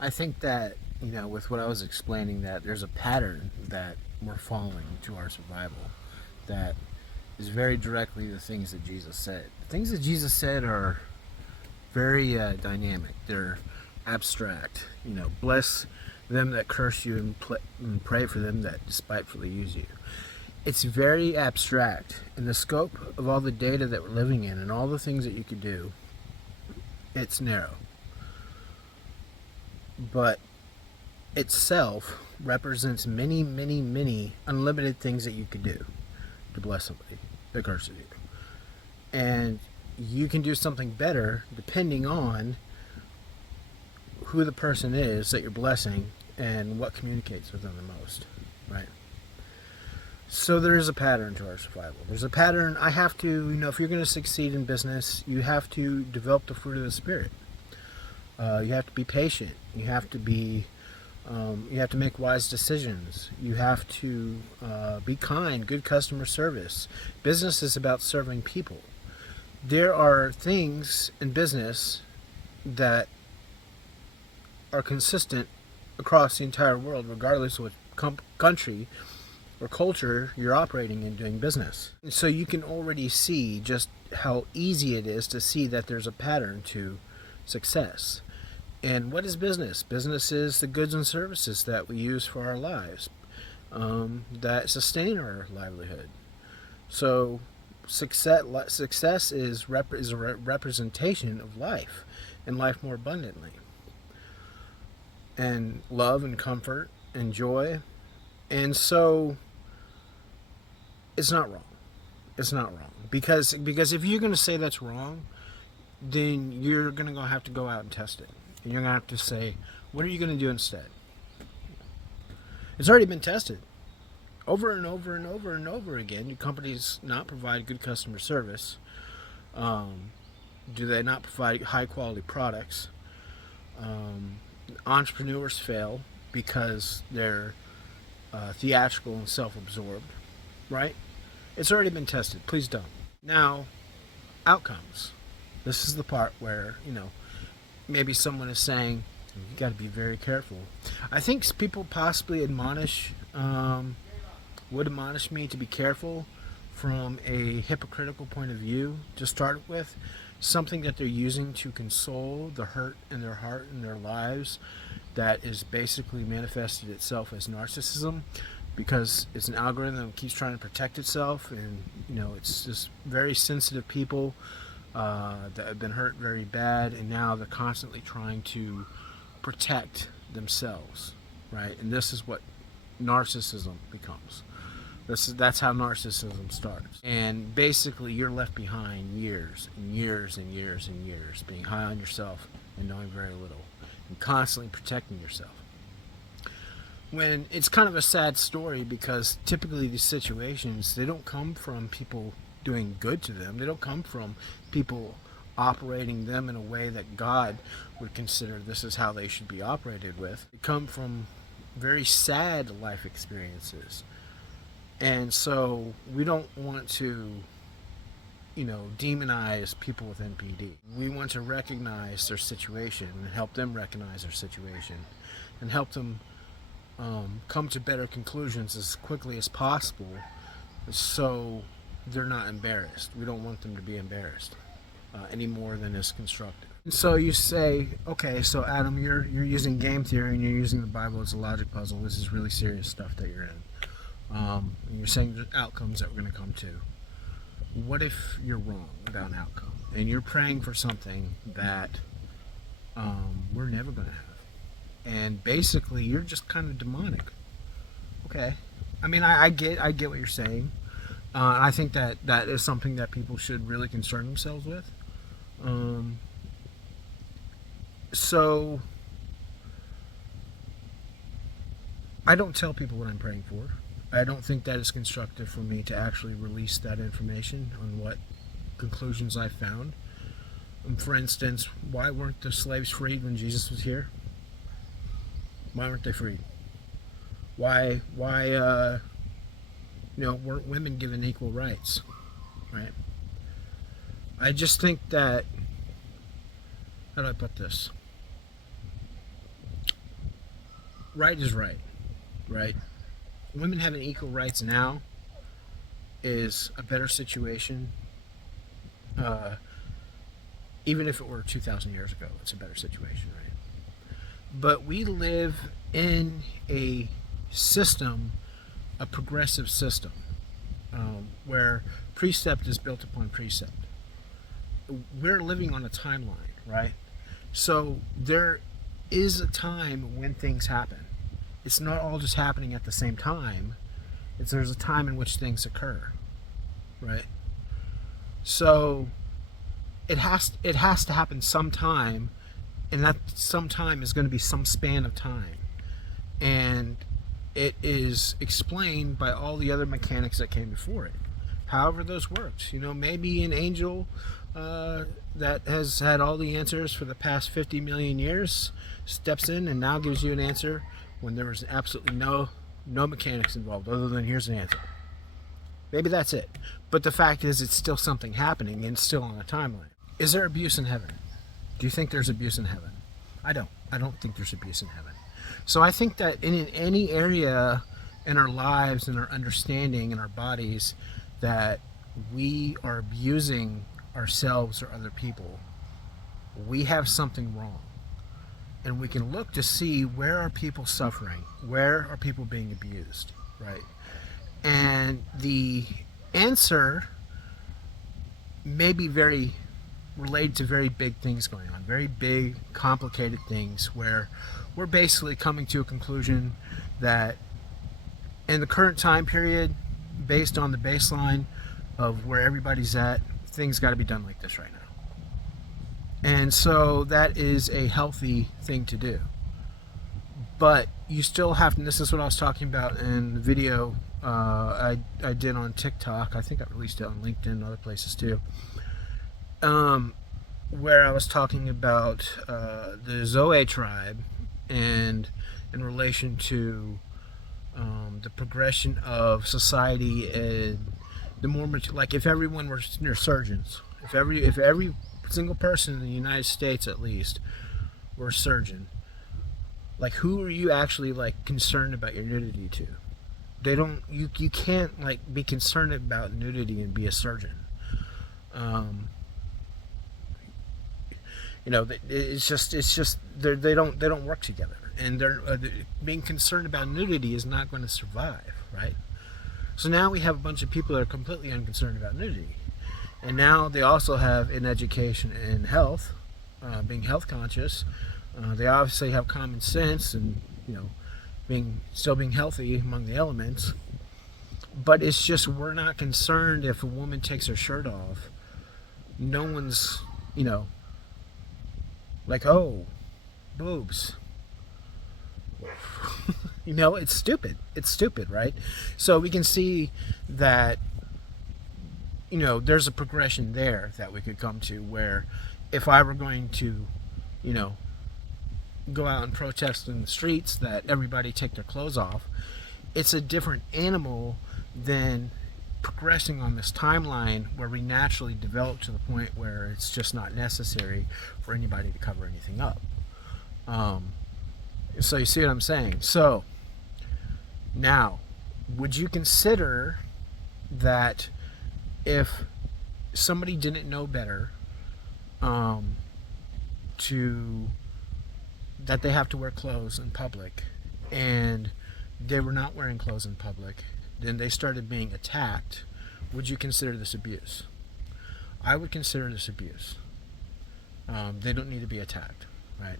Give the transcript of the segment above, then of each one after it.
I think that, with what I was explaining, that there's a pattern that we're following to our survival that is very directly the things that Jesus said. The things that Jesus said are very dynamic. They're abstract. Bless them that curse you and pray for them that despitefully use you. It's very abstract. In the scope of all the data that we're living in and all the things that you could do, it's narrow. But itself represents many, many, many unlimited things that you could do to bless somebody that curses you. And you can do something better depending on who the person is that you're blessing and what communicates with them the most, right? So there is a pattern to our survival. There's a pattern. I have to, if you're going to succeed in business, you have to develop the fruit of the Spirit. You have to be patient. You have to make wise decisions. You have to be kind, good customer service. Business is about serving people. There are things in business that are consistent across the entire world, regardless of what country or culture you're operating in doing business. And so you can already see just how easy it is to see that there's a pattern to success. And what is business? Business is the goods and services that we use for our lives, that sustain our livelihood. So success is a representation of life, and life more abundantly, and love and comfort and joy. And so it's not wrong. It's not wrong. Because if you're going to say that's wrong, then you're going to have to go out and test it. And you're going to have to say, what are you going to do instead? It's already been tested. Over and over and over and over again, do companies not provide good customer service? Do they not provide high quality products? Entrepreneurs fail because they're theatrical and self-absorbed, right? It's already been tested. Please don't. Now, outcomes. This is the part where, maybe someone is saying, you got to be very careful. I think people possibly would admonish me to be careful from a hypocritical point of view to start with, something that they're using to console the hurt in their heart and their lives that is basically manifested itself as narcissism, because it's an algorithm that keeps trying to protect itself, and it's just very sensitive people that have been hurt very bad, and now they're constantly trying to protect themselves, right? And this is what narcissism becomes. That's how narcissism starts. And basically you're left behind years and years and years and years being high on yourself and knowing very little and constantly protecting yourself. When it's kind of a sad story, because typically these situations, they don't come from people doing good to them. They don't come from people operating them in a way that God would consider this is how they should be operated with. They come from very sad life experiences. And so we don't want to, demonize people with NPD. We want to recognize their situation and help them recognize their situation and help them come to better conclusions as quickly as possible, so they're not embarrassed. We don't want them to be embarrassed any more than is constructive. And so you say, okay, so Adam, you're using game theory and you're using the Bible as a logic puzzle. This is really serious stuff that you're in. And you're saying the outcomes that we're going to come to. What if you're wrong about an outcome and you're praying for something that we're never going to have? And basically you're just kind of demonic. Okay. I mean, I get what you're saying. I think that is something that people should really concern themselves with. So I don't tell people what I'm praying for. I don't think that is constructive for me to actually release that information on what conclusions I found. For instance, why weren't the slaves freed when Jesus was here? Why weren't they freed? Why weren't women given equal rights? Right? I just think that, how do I put this? right is right, right? Women having equal rights now is a better situation. Uh, Even if it were 2,000 years ago, it's a better situation, right? But we live in a system, a progressive system, where precept is built upon precept. We're living on a timeline, right? So there is a time when things happen. It's not all just happening at the same time. There's a time in which things occur, right? So it has to happen sometime, and that sometime is going to be some span of time, and it is explained by all the other mechanics that came before it. However, those worked. Maybe an angel that has had all the answers for the past 50 million years steps in and now gives you an answer when there was absolutely no mechanics involved other than here's an answer. Maybe that's it. But the fact is, it's still something happening and it's still on a timeline. Is there abuse in heaven? Do you think there's abuse in heaven? I don't. I don't think there's abuse in heaven. So I think that in any area in our lives and our understanding and our bodies that we are abusing ourselves or other people, we have something wrong. And we can look to see, where are people suffering? Where are people being abused? Right? And the answer may be very related to very big things going on, very big, complicated things, where we're basically coming to a conclusion that in the current time period, based on the baseline of where everybody's at, things got to be done like this right now. And so that is a healthy thing to do. But you still have to, and this is what I was talking about in the video I did on TikTok. I think I released it on LinkedIn and other places too. Where I was talking about the Zoe tribe, and in relation to the progression of society, and the more like, if everyone were surgeons, if every single person in the United States at least were a surgeon, like, who are you actually like concerned about your nudity to? They don't. You can't like be concerned about nudity and be a surgeon. It's just they don't work together, and they're being concerned about nudity is not going to survive, right? So now we have a bunch of people that are completely unconcerned about nudity, and now they also have an education in health, being health conscious. They obviously have common sense, and still being healthy among the elements. But it's just, we're not concerned if a woman takes her shirt off. No one's like, oh, boobs. It's stupid. It's stupid, right? So we can see that there's a progression there that we could come to, where if I were going to go out and protest in the streets that everybody take their clothes off, it's a different animal than progressing on this timeline where we naturally develop to the point where it's just not necessary for anybody to cover anything up. So you see what I'm saying? So now, would you consider that if somebody didn't know better, that they have to wear clothes in public, and they were not wearing clothes in public, then they started being attacked, would you consider this abuse? I would consider this abuse. They don't need to be attacked, right?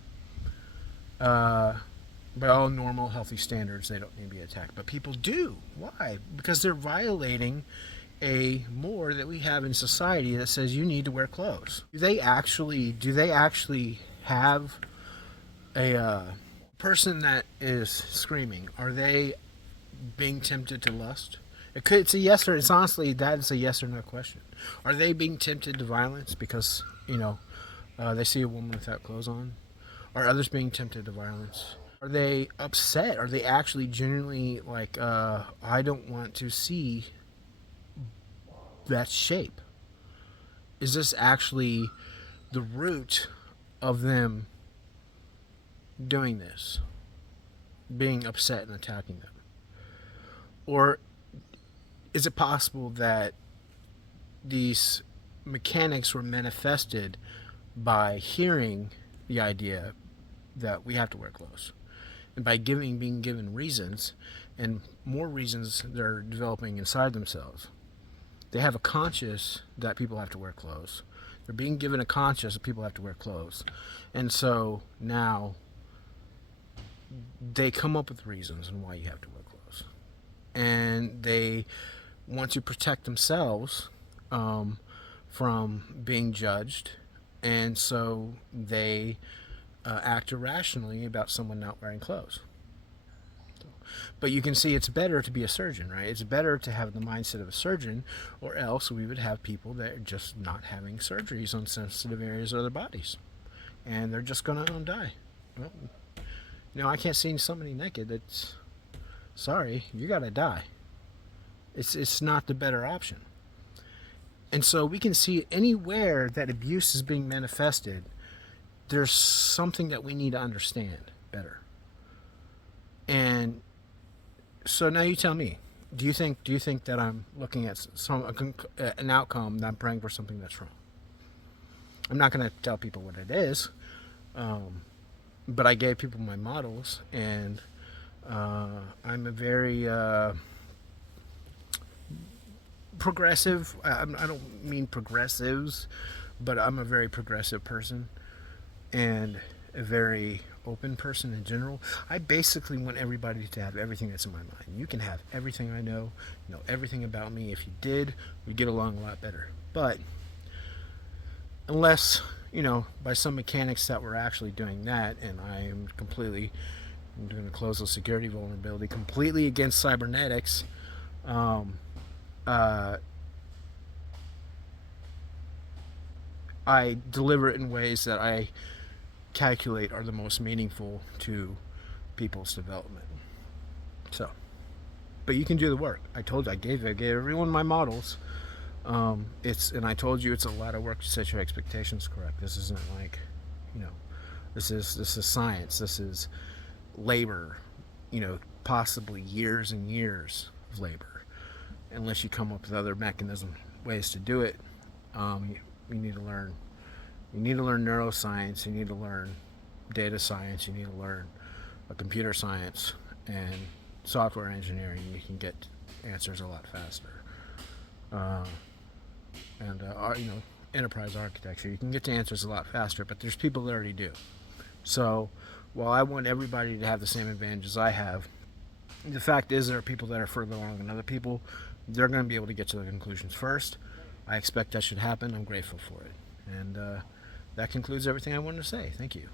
By all normal, healthy standards, they don't need to be attacked. But people do. Why? Because they're violating a more that we have in society that says you need to wear clothes. Do they actually have a person that is screaming? Are they being tempted to lust? It's a yes or, it's honestly, that is a yes or no question. Are they being tempted to violence because they see a woman without clothes on? Are others being tempted to violence? Are they upset? Are they actually genuinely like, I don't want to see that shape? Is this actually the root of them doing this? being upset and attacking them? Or is it possible that these mechanics were manifested by hearing the idea that we have to wear clothes, and by being given reasons, and more reasons they're developing inside themselves? They have a conscious that people have to wear clothes. They're being given a conscious that people have to wear clothes. And so now they come up with reasons on why you have to wear clothes. And they want to protect themselves from being judged. And so they act irrationally about someone not wearing clothes. But you can see it's better to be a surgeon, right? It's better to have the mindset of a surgeon, or else we would have people that are just not having surgeries on sensitive areas of their bodies. And they're just going to die. Well, I can't see somebody naked. That's, sorry, you got to die. It's not the better option. And so we can see anywhere that abuse is being manifested, there's something that we need to understand better. And so now you tell me, do you think that I'm looking at an outcome that I'm praying for something that's wrong? I'm not going to tell people what it is, but I gave people my models, and I'm a very progressive. I don't mean progressives, but I'm a very progressive person, and a very open person in general. I basically want everybody to have everything that's in my mind. You can have everything I know everything about me. If you did, we'd get along a lot better. But unless, by some mechanics that we're actually doing that, and I'm going to close the security vulnerability completely against cybernetics, I deliver it in ways that I calculate are the most meaningful to people's development. So, but you can do the work. I gave everyone my models. And I told you it's a lot of work to set your expectations correct. This isn't like, this is science. This is labor. Possibly years and years of labor, unless you come up with other ways to do it. You need to learn. You need to learn neuroscience. You need to learn data science. You need to learn computer science and software engineering. You can get answers a lot faster. Enterprise architecture. You can get to answers a lot faster, but there's people that already do. So while I want everybody to have the same advantages I have, the fact is there are people that are further along than other people. They're going to be able to get to the conclusions first. I expect that should happen. I'm grateful for it. And that concludes everything I wanted to say. Thank you.